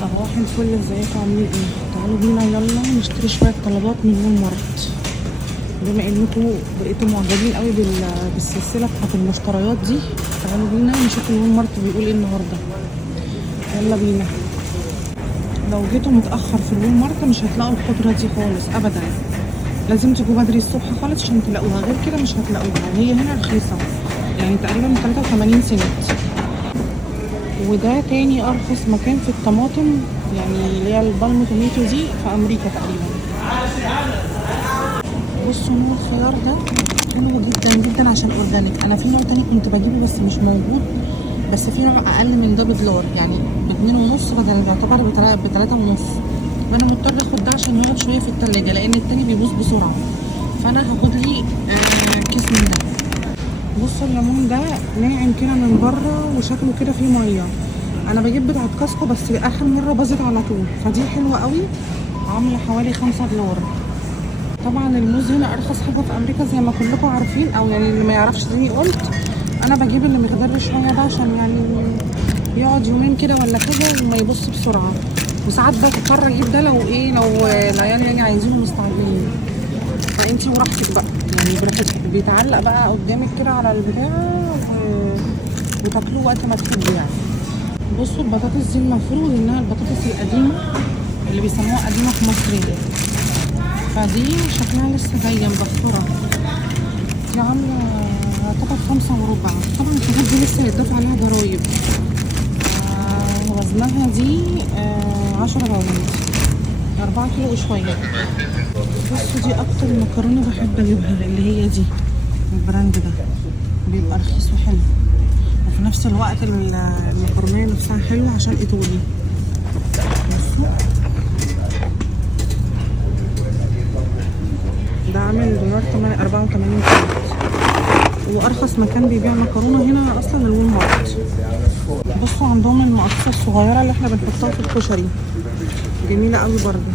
صباح الفل، ازيكم عاملين ايه؟ تعالوا بينا يلا نشتري شويه طلبات من وول مارت. بما انكم بقيتوا معجبين قوي بالسلسله بتاعت المشتريات دي، تعالوا بينا نشوف الوول مارت بيقول ايه النهارده. يلا بينا. لو جيتوا متاخر في الوول مارت مش هتلاقوا الخضره دي خالص ابدا، لازم تجوا بدري الصبح خالص عشان تلاقوها، غير كده مش هتلاقوها. وهي هنا رخيصه، يعني تقريبا 83 سنت. وده تاني ارخص مكان في الطماطم، يعني اللي هي البالم توميتو دي في امريكا تقريبا. بصوا نوع الخيار ده حلو جدا جدا عشان اورجانيك. انا في نوع تاني كنت بجيبه بس مش موجود، بس في نوع اقل من ده بدولار، يعني ب2.5 بدل ما يعتبر ب3.5. فانا مضطر اخد ده عشان يقعد شويه في التلاجة، لان التاني بيبوظ بسرعه. فانا هاخد لي كيس من ده. بصوا الليمون ده ناعم كده من بره وشكله كده فيه ميه. انا بجيب بتاعت كاسكو بس اخر مره باظت على طول، فدي حلوه قوي، عامله حوالي $5. طبعا الموز هنا ارخص حاجه في امريكا زي ما كلكم عارفين، او يعني اللي ما يعرفش زي قلت. انا بجيب اللي مخضر شويه ده عشان يعني يقعد يومين كده ولا كده وما يبص بسرعه. وساعات بضطر اجيب ده لو العيال يعني عايزينه مستعجلين. فانتي براحتك بقى، يعني براحتك، بيتعلق بقى قدامك كده على البتاع وتاكلوه وقت ما تحبوا يعني. بصوا البطاطس دي المفروض انها البطاطس القديمه اللي بيسموها قديمه في مصر دي، فدي شكلها لسه جايه مبخره. دي عامله يعتبر 5.25. طبعا الحاجات دي لسه هيتضاف عليها ضرايب. وزنها دي 10 باوند، 4 كيلو وشويه. بصوا دي اكتر مكرونه بحب اجيبها، اللي هي دي البراند ده، بيبقى رخيص وحلو، وفي نفس الوقت المكرونه نفسها حلوه عشان ايطالي. بصوا ده عامل $84 سنت. وارخص مكان بيبيع مكرونه هنا اصلا الوول مارت. بصوا عندهم المقصه الصغيره اللي احنا بنحطها في الكشري، جميله قوي برضو.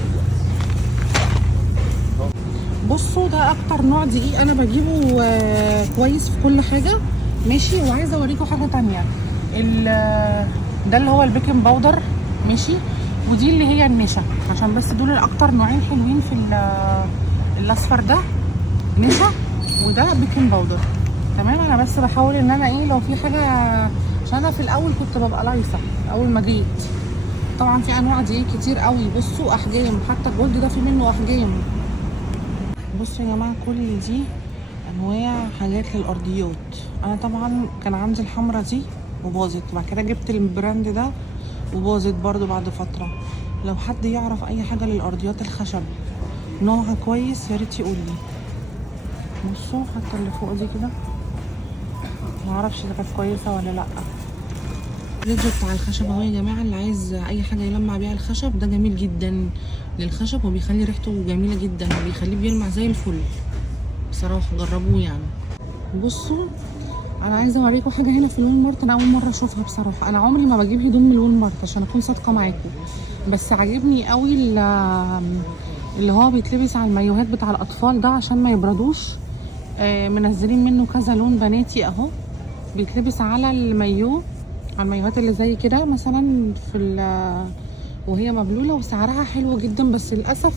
بصوا ده اكتر نوع دقيق انا بجيبه كويس في كل حاجه ماشي. وعايزه اوريكم حاجه تانية، ده اللي هو البيكنج باودر ماشي، ودي اللي هي النشا، عشان بس دول الاكتر نوعين حلوين في الاصفر ده نشا، وده بيكنج باودر. تمام. انا بس بحاول ان انا لو في حاجه، عشان انا في الاول كنت ببقى لايصه اول ما جيت. طبعا في انواع دقيق كتير قوي، بصوا احجام، حتى الجولد ده في منه احجام. بصوا يا جماعه كل دي انواع حاجات للارضيات. انا طبعا كان عندي الحمرا دي وباظت، وبعد كده جبت البراند ده وباظت برضو بعد فتره. لو حد يعرف اي حاجه للارضيات الخشب نوعها كويس يا ريت يقول لي. بصوا حتى اللي فوق دي كده معرفش اذا كانت كويسه ولا لا. الريدج بتاع الخشب اهو يا جماعه، اللي عايز اي حاجه يلمع بيها الخشب ده جميل جدا للخشب، وبيخلي ريحته جميله جدا، وبيخليه بيلمع زي الفل بصراحه، جربوه يعني. بصوا انا عايزه اوريكم حاجه هنا في الوول مارت، انا اول مره اشوفها بصراحه. انا عمري ما بجيب هدوم من الوول مارت عشان اكون صادقه معاكم، بس عاجبني قوي اللي هو بيتلبس على المايوهات بتاع الاطفال ده عشان ما يبردوش. منزلين منه كذا لون بناتي اهو، بيتلبس على المايو، على المايوهات اللي زي كده مثلا وهي مبلوله، وسعرها حلو جدا. بس للاسف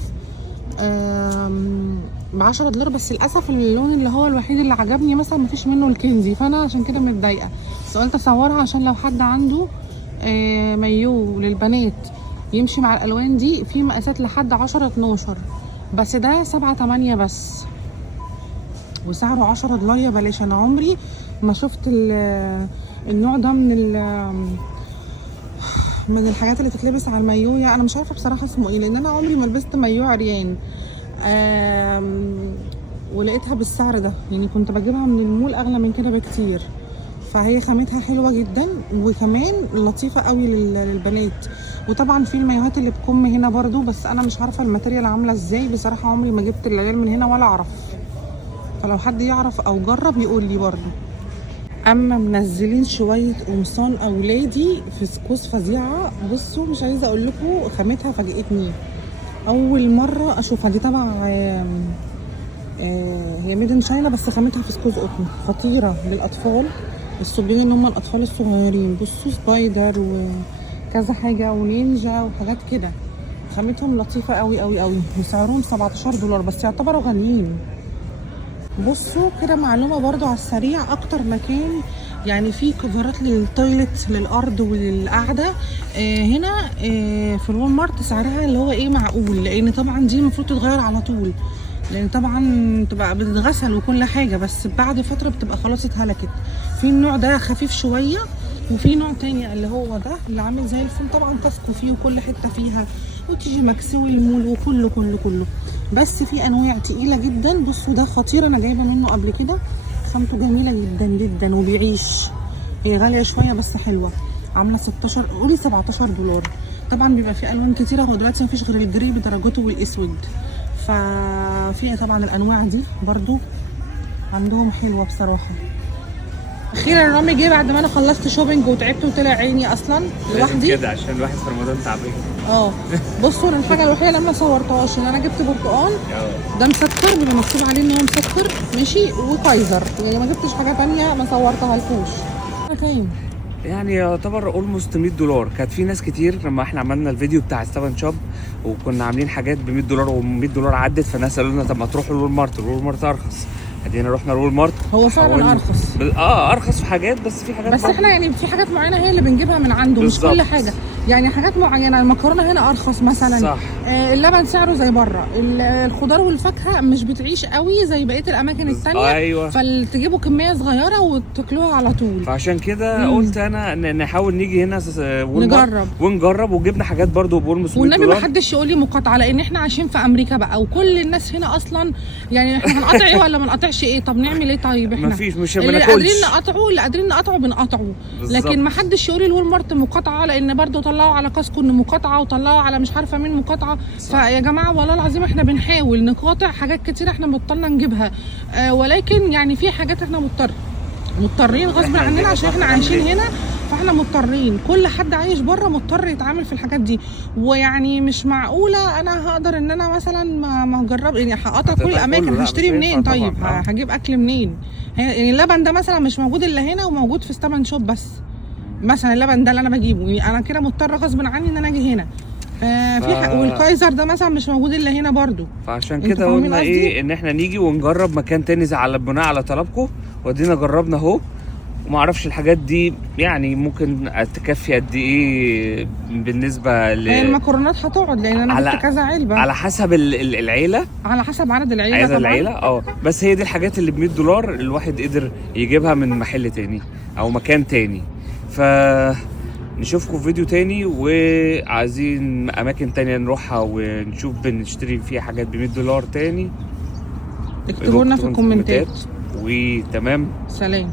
ب$10. بس للاسف اللون اللي هو الوحيد اللي عجبني مثلا مفيش منه الكنزي، فانا عشان كده متضايقه. بس قلت اصورها عشان لو حد عنده مايو للبنات يمشي مع الالوان دي، في مقاسات لحد 10-12، بس ده 7-8 بس، وسعره $10 يا بلاش. انا عمري ما شفت النوع ده من الحاجات اللي تتلبس على المايو. يعني انا مش عارفه بصراحه اسمه ايه، لان انا عمري ما لبست مايو عريان ولقيتها بالسعر ده. يعني كنت بجيبها من المول اغلى من كده بكتير. فهي خامتها حلوه جدا، وكمان لطيفه قوي للبنات. وطبعا في المايوهات اللي بكم هنا برضو، بس انا مش عارفه الماتيريال عامله ازاي بصراحه، عمري ما جبت العيال من هنا ولا اعرف. فلو حد يعرف او جرب يقول لي برضو. اما منزلين شويه قمصان اولادي في سكوس فظيعه. بصوا مش عايزه اقول لكم خامتها فاجئتني، اول مره اشوفها. دي تبع هي ميدن شاينا، بس خامتها في سكوز قطن، خطيره للاطفال الصبيين اللي هم الاطفال الصغيرين. بصوا سبايدر كذا حاجه ونينجا وحاجات كده، خامتهم لطيفه قوي قوي قوي، وسعرهم $17 بس يعتبروا غاليين. بصوا كده معلومه برضو على السريع، اكتر مكان يعني فيه كفرات للتويلت للارض وللقعده هنا في الوال مارت سعرها اللي هو ايه معقول، لان طبعا دي المفروض تتغير على طول، لان طبعا بتبقى بتتغسل وكل حاجه، بس بعد فتره بتبقى خلاص اتهلكت. في النوع ده خفيف شويه، وفي نوع تاني اللي هو ده اللي عامل زي الفل، طبعا كاسكو فيه وكل حته فيها، وتيجي ماكس والمول وكله كله كله. بس في انواع تقيله جدا، بصوا ده خطير، انا جايبه منه قبل كده، خامته جميله جدا جدا وبيعيش. هي غاليه شويه بس حلوه، عامله 16 قولي $17. طبعا بيبقى فيه الوان كتيره، هو دلوقتي مفيش غير الجري بدرجته والاسود، ففي طبعا الانواع دي برضو عندهم حلوه بصراحه. اخيرا رامي جه بعد ما انا خلصت شوبينج وتعبت وطلع عيني اصلا لوحدي كده عشان الواحد في رمضان تعبان. بصوا الحاجه الوحيده اللي ما صورتهاش ان انا جبت برتقال، ده مسكر بيبقى مكتوب عليه ان هو مسكر ماشي، وكايزر، يعني ما جبتش حاجه ثانيه ما صورتها لكوش. كام يعني يعتبر اولموست $100. كانت في ناس كتير لما احنا عملنا الفيديو بتاع ستافن شوب وكنا عاملين حاجات ب $100 و$100 عدت، فالناس قالوا لنا طب ما تروحوا الوول مارت، الوول مارت ارخص. ادينا رحنا الوول مارت، هو فعلا ارخص ارخص في حاجات، بس في حاجات بس احنا يعني في حاجات معينه هي اللي بنجيبها من عنده بالزبط. مش كل حاجه، يعني حاجات معينه. المكرونه هنا ارخص مثلا، صح. اللبن سعره زي بره، الخضار والفاكهه مش بتعيش قوي زي بقيه الاماكن التانية. ايوه، فتجيبوا كميه صغيره وتاكلوها على طول. فعشان كده قلت انا نحاول نيجي هنا ونجرب، وجبنا حاجات برضو بأولموست $100. والنبي ما حدش يقول لي مقاطعه، لان احنا عايشين في امريكا بقى، وكل الناس هنا اصلا يعني احنا هنقطع ايه ولا ما نقطعش ايه؟ طب نعمل ايه طيب؟ احنا مفيش، مش اللي قادرين نقطعه، اللي قادرين نقطعه بنقطعه، لكن ما حدش يقول لي الوول مارت مقاطعه، لان برضو طلعوا على كاسكو ان مقاطعه، وطلعوا على مش عارفه مين مقاطعه. فيا جماعه والله العظيم احنا بنحاول نقاطع حاجات كتير احنا بطلنا نجيبها، ولكن يعني في حاجات احنا مضطرين غصب عننا عشان احنا عايشين هنا، فاحنا مضطرين. كل حد عايش بره مضطر يتعامل في الحاجات دي، ويعني مش معقوله انا هقدر ان انا مثلا ما اجرب، يعني هقطع كل الاماكن، هشتري منين طيب؟ هجيب اكل منين؟ يعني اللبن ده مثلا مش موجود الا هنا وموجود في ستافن شوب بس، مثلا اللبن ده اللي انا بجيبه، يعني انا كده مضطره غصب عني ان انا اجي هنا. والكايزر ده مثلا مش موجود الا هنا برضو، فعشان كده قلنا ايه ان احنا نيجي ونجرب مكان تاني على بناء على طلبكم، ودينا جربنا اهو. وما اعرفش الحاجات دي يعني ممكن تكفي قد ايه بالنسبه المكرونات هتقعد، لان انا جبت كذا علبه على حسب العيله، على حسب عدد العيله طبعا. بس هي دي الحاجات اللي $100 الواحد قدر يجيبها من محل تاني او مكان تاني. نشوفكم في فيديو تاني، وعايزين اماكن تانية نروحها ونشوف بنشتري فيها حاجات $100 تاني، اكتبوا لنا في الكومنتات. وتمام، سلام.